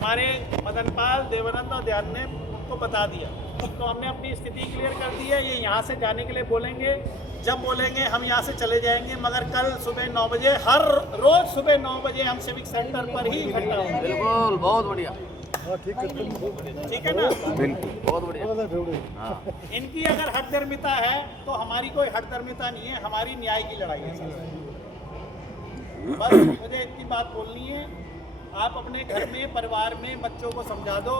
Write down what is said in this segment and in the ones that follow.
हमारे मदनपाल, देवानंद और दयानंद ने उनको बता दिया, तो हमने अपनी स्थिति क्लियर कर दी है। ये यहाँ से जाने के लिए बोलेंगे, जब बोलेंगे हम यहाँ से चले जाएंगे, मगर कल सुबह 9 बजे, हर रोज सुबह 9 बजे हम सिविक सेंटर पर ही इकट्ठा होंगे। बिल्कुल, बहुत बढ़िया। ठीक है ना? बिल्कुल, बहुत बढ़िया। हाँ। इनकी अगर हठधर्मिता है तो हमारी कोई हठधर्मिता नहीं है, हमारी न्याय की लड़ाई है। बस मुझे इतनी बात बोलनी है। आप अपने घर में, परिवार में बच्चों को समझा दो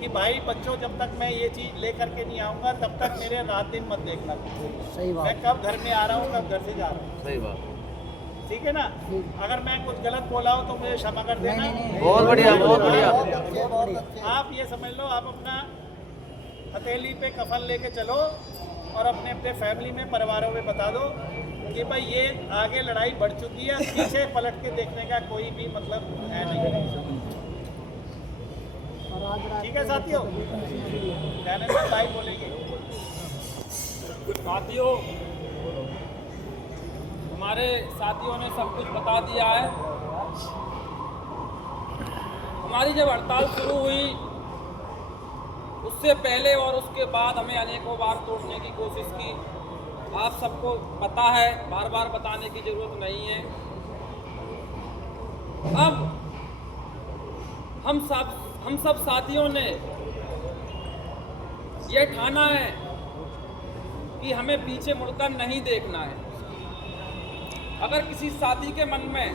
कि भाई बच्चों, जब तक मैं ये चीज़ लेकर के नहीं आऊँगा तब तक मेरे रात दिन मत देखना। सही बात। मैं कब घर में आ रहा हूँ, कब घर से जा रहा हूँ। सही बात। ठीक है ना? अगर मैं कुछ गलत बोला हूँ तो मुझे क्षमा कर देना। बहुत बढ़िया, बहुत बढ़िया। आप ये समझ लो, आप अपना हथेली पे कफन लेके चलो और अपने अपने फैमिली में, परिवारों में बता दो कि भाई ये आगे लड़ाई बढ़ चुकी है, पीछे पलट के देखने का कोई भी मतलब है नहीं। ठीक है साथियों? दयानंद भाई बोलेंगे। साथियों, हमारे साथियों ने सब कुछ बता दिया है। हमारी जब हड़ताल शुरू हुई, उससे पहले और उसके बाद हमें अनेकों बार तोड़ने की कोशिश की। आप सबको पता है, बार बार बताने की जरूरत नहीं है। अब हम सब साथियों ने यह ठाना है कि हमें पीछे मुड़कर नहीं देखना है। अगर किसी साथी के मन में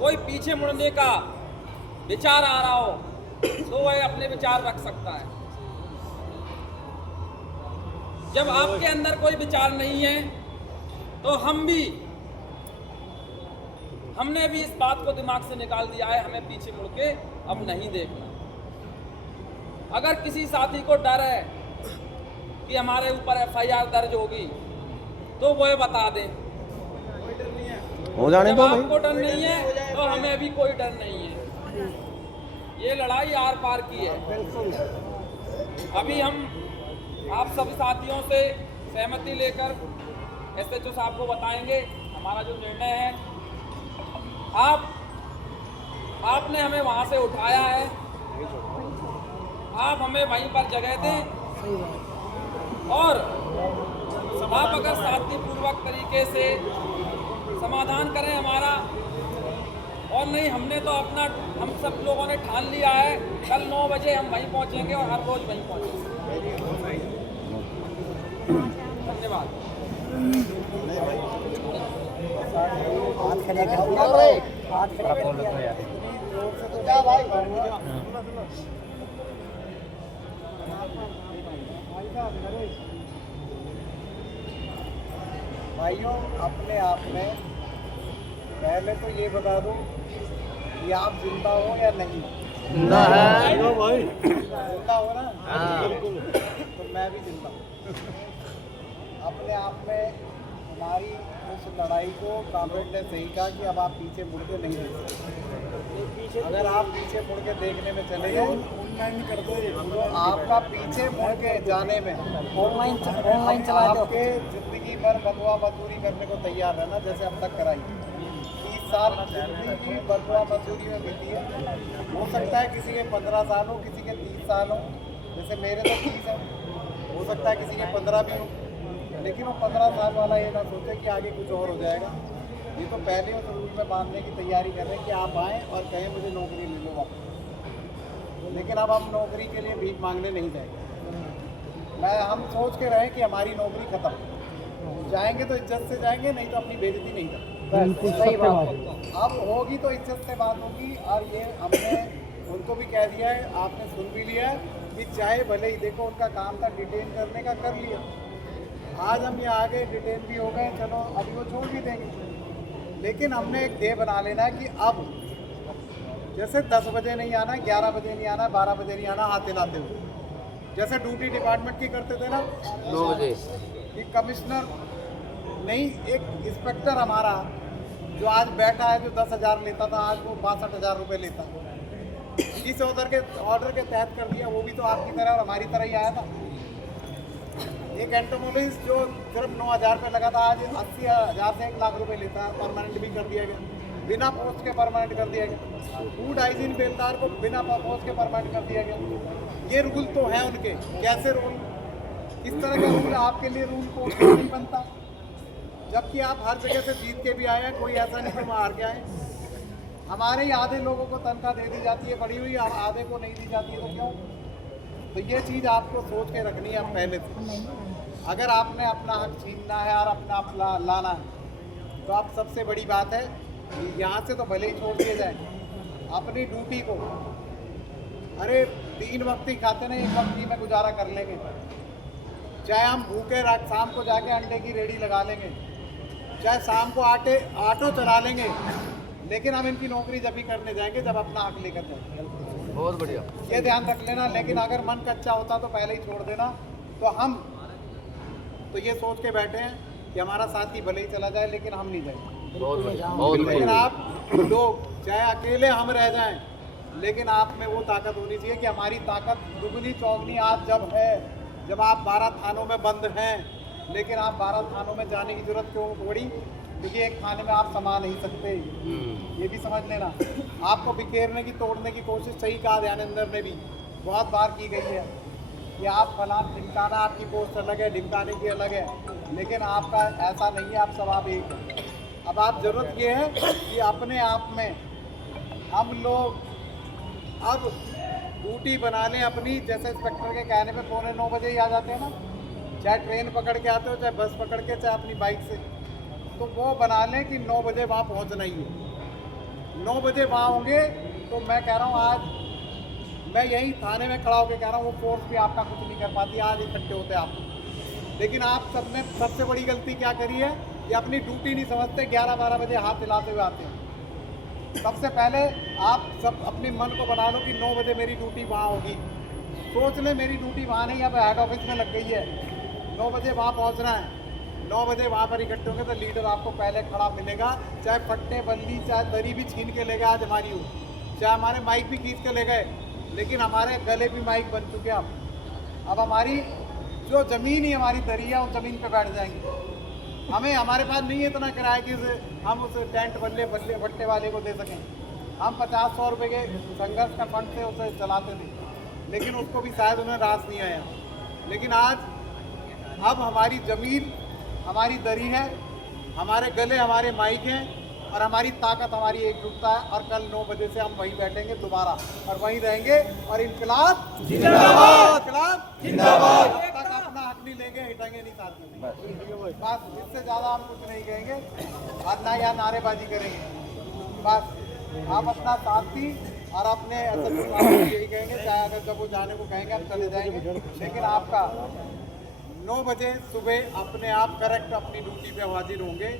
कोई पीछे मुड़ने का विचार आ रहा हो तो वह अपने विचार रख सकता है। जब आपके अंदर कोई विचार नहीं है तो हमने भी इस बात को दिमाग से निकाल दिया है, हमें पीछे मुड़ के अब नहीं देखना। अगर किसी साथी को डर है कि हमारे ऊपर FIR दर्ज होगी तो वह बता दें। हो जाने जब दो आपको डर नहीं है तो हमें भी कोई डर नहीं है। ये लड़ाई आर पार की है। अभी हम आप सब साथियों से सहमति लेकर SHO साहब को बताएंगे हमारा जो निर्णय है। आपने हमें वहाँ से उठाया है, आप हमें वहीं पर जगह दें और आप अगर शांतिपूर्वक तरीके से समाधान करें हमारा, और नहीं हमने तो अपना, हम सब लोगों ने ठान लिया है, कल 9 बजे हम वहीं पहुंचेंगे और हर रोज वहीं पहुंचेंगे। धन्यवाद। भाइयों, अपने आप में पहले तो ये बता दो कि आप जिंदा हो या नहीं। जिंदा है भाई, जिंदा हो ना? तो मैं भी जिंदा हूँ। अपने आप में हमारी उस लड़ाई को कॉमरेड ने सही कहा कि अब आप पीछे मुड़ के नहीं देख सकते। अगर आप पीछे मुड़ के देखने में चले गए तो आपका पीछे मुड़ के जाने में ऑनलाइन चला आपके जिंदगी भर बदवा मजदूरी करने को तैयार रहना, जैसे अब तक कराई। 30 साल जिंदगी बदवा मजदूरी में बीती है। हो सकता है किसी के 15 साल हो, किसी के 30 साल हो, जैसे मेरे तो 30 है, हो सकता है किसी के 15 भी हो। लेकिन वो 15 साल वाला ये ना सोचे कि आगे कुछ और हो जाएगा। ये तो पहले उस रूल में बांधने की तैयारी कर रहे हैं कि आप आएँ और कहें मुझे नौकरी ले लो वापस। लेकिन अब हम नौकरी के लिए भीख मांगने नहीं जाएंगे। हम सोच के रहे कि हमारी नौकरी खत्म, जाएंगे तो इज्जत से जाएंगे, नहीं तो अपनी बेइज्जती नहीं करते। सही बात। अब होगी तो इज्जत से बात होगी। और ये हमने उनको भी कह दिया है, आपने सुन भी लिया है कि चाहे भले ही, देखो उनका काम था डिटेन करने का, कर लिया। आज हम यहाँ आगे डिटेन भी हो गए, चलो अभी वो छोड़ भी देंगे। लेकिन हमने एक डे बना लेना है कि अब जैसे 10 बजे नहीं आना, 11 बजे नहीं आना, 12 बजे नहीं आना, आते लाते हुए जैसे ड्यूटी डिपार्टमेंट की करते थे ना 9 बजे। कि कमिश्नर नहीं, एक इंस्पेक्टर हमारा जो आज बैठा है, जो 10,000 लेता था, आज वो 62,000 रुपये लेता। इस ऑर्डर के तहत कर दिया। वो भी तो आपकी तरह और हमारी तरह ही आया था। एक एंटोमोबिल्स जो सिर्फ 9,000 रुपये लगा था, आज 80,000 से 1 लाख रुपए लेता है। परमानेंट भी कर दिया गया। बिना पोस्ट के परमानेंट कर दिया गया। फूड हाइजीन बेलदार को बिना पोस्ट के परमानेंट कर दिया गया। ये रूल तो है उनके, कैसे रूल, किस तरह का रूल आपके लिए रूल पोस्ट नहीं बनता, जबकि आप हर जगह से जीत के भी आए हैं, कोई ऐसा नहीं कि वहाँ हार के आए। हमारे ही आधे लोगों को तनख्वाह दे दी जाती है पड़ी हुई, आधे को नहीं दी जाती है, तो क्यों? तो ये चीज़ आपको सोच के रखनी है पहले से। अगर आपने अपना हक छीनना है और अपना आप लाना है, तो आप सबसे बड़ी बात है यहाँ से तो भले ही छोड़ दिए जाए, अपनी ड्यूटी को, अरे 3 वक्त ही खाते ना, 1 वक्त ही में गुजारा कर लेंगे। चाहे हम भूखे शाम को जाके अंडे की रेडी लगा लेंगे, चाहे शाम को ऑटो चला लेंगे, लेकिन हम इनकी नौकरी जब भी करने जाएंगे जब अपना हक लेकर जाएंगे। बहुत बढ़िया। ये ध्यान रख लेना। लेकिन अगर मन कच्चा होता तो पहले ही छोड़ देना। तो हम तो ये सोच के बैठे हैं कि हमारा साथी भले ही चला जाए लेकिन हम नहीं जाएंगे। बहुत बढ़िया, बहुत लेकिन बढ़िया। आप लोग चाहे अकेले हम रह जाएं, लेकिन आप में वो ताकत होनी चाहिए कि हमारी ताकत दुगनी चौगनी आज जब आप 12 थानों में बंद हैं, लेकिन आप 12 थानों में जाने की जरूरत क्यों पड़ी? क्योंकि एक थाने में आप समा नहीं सकते, ये भी समझ लेना। आपको बिखेरने की, तोड़ने की कोशिश, सही कहा ध्यानेंद्र ने भी, बहुत बार की गई है कि आप फलां ढिमकाना, आपकी पोस्ट अलग है, ढिमकाने की अलग है, लेकिन आपका ऐसा नहीं है, आप सब आप एक हैं। अब आप जरूरत ये है कि अपने आप में हम लोग अब ड्यूटी बना लें अपनी। जैसे इंस्पेक्टर के कहने पे 8:45 बजे ही आ जाते हैं ना, चाहे ट्रेन पकड़ के आते हो, चाहे बस पकड़ के, चाहे अपनी बाइक से, तो वो बना लें कि 9 बजे वहाँ पहुँचना ही है। 9 बजे वहाँ होंगे तो मैं कह रहा हूँ, आज मैं यही थाने में खड़ा होकर कह रहा हूँ, वो फोर्स भी आपका कुछ नहीं कर पाती, आज इकट्ठे होते आप। लेकिन आप सब ने सबसे बड़ी गलती क्या करी है कि अपनी ड्यूटी नहीं समझते, 11-12 बजे हाथ हिलाते हुए आते हैं। सबसे पहले आप सब अपने मन को बना लो कि 9 बजे मेरी ड्यूटी वहाँ होगी। सोच ले मेरी ड्यूटी वहाँ नहीं, अब हेड ऑफिस में लग गई है, 9 बजे वहाँ पहुँचना है। 9 बजे वहाँ पर इकट्ठे होंगे तो लीडर आपको पहले खड़ा मिलेगा, चाहे फट्टे बल्ली, चाहे दरी भी छीन के ले गए आज हमारी हो, चाहे हमारे माइक भी खींच के ले गए, लेकिन हमारे गले भी माइक बन चुके हैं। अब हमारी जो ज़मीन ही हमारी दरी है, उस ज़मीन पे बैठ जाएंगे। हमें, हमारे पास नहीं है इतना किराया कि हम उस टेंट भट्टे वाले को दे सकें। हम 50-100 रुपये के संघर्ष का फंड से उसे चलाते थे, लेकिन उसको भी शायद उन्हें रास नहीं आया। लेकिन आज अब हमारी ज़मीन हमारी दरी है, हमारे गले हमारे माइक हैं, और हमारी ताकत हमारी एकजुटता है। और कल 9 बजे से हम वहीं बैठेंगे दोबारा और वहीं रहेंगे, और इनकलाब जिंदाबाद, इनकलाब जिंदाबाद। जब तक अपना हक नहीं लेंगे, हिटेंगे नहीं साथ में। बस इससे ज़्यादा हम कुछ नहीं कहेंगे, और ना या नारेबाजी करेंगे। बस आप अपना साथी और अपने यही कहेंगे, चाहे अगर जब वो जाने को कहेंगे आप चले जाएंगे, लेकिन आपका 9 बजे सुबह अपने आप करेक्ट अपनी ड्यूटी पे हाजिर होंगे,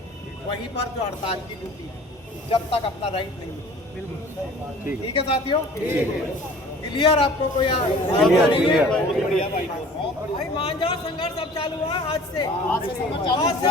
वहीं पर जो हड़ताल की ड्यूटी है, जब तक अपना राइट नहीं है। बिल्कुल ठीक है साथियों, क्लियर आपको कोई भाई मान जाओ, संघर्ष अब चालू हुआ आज से।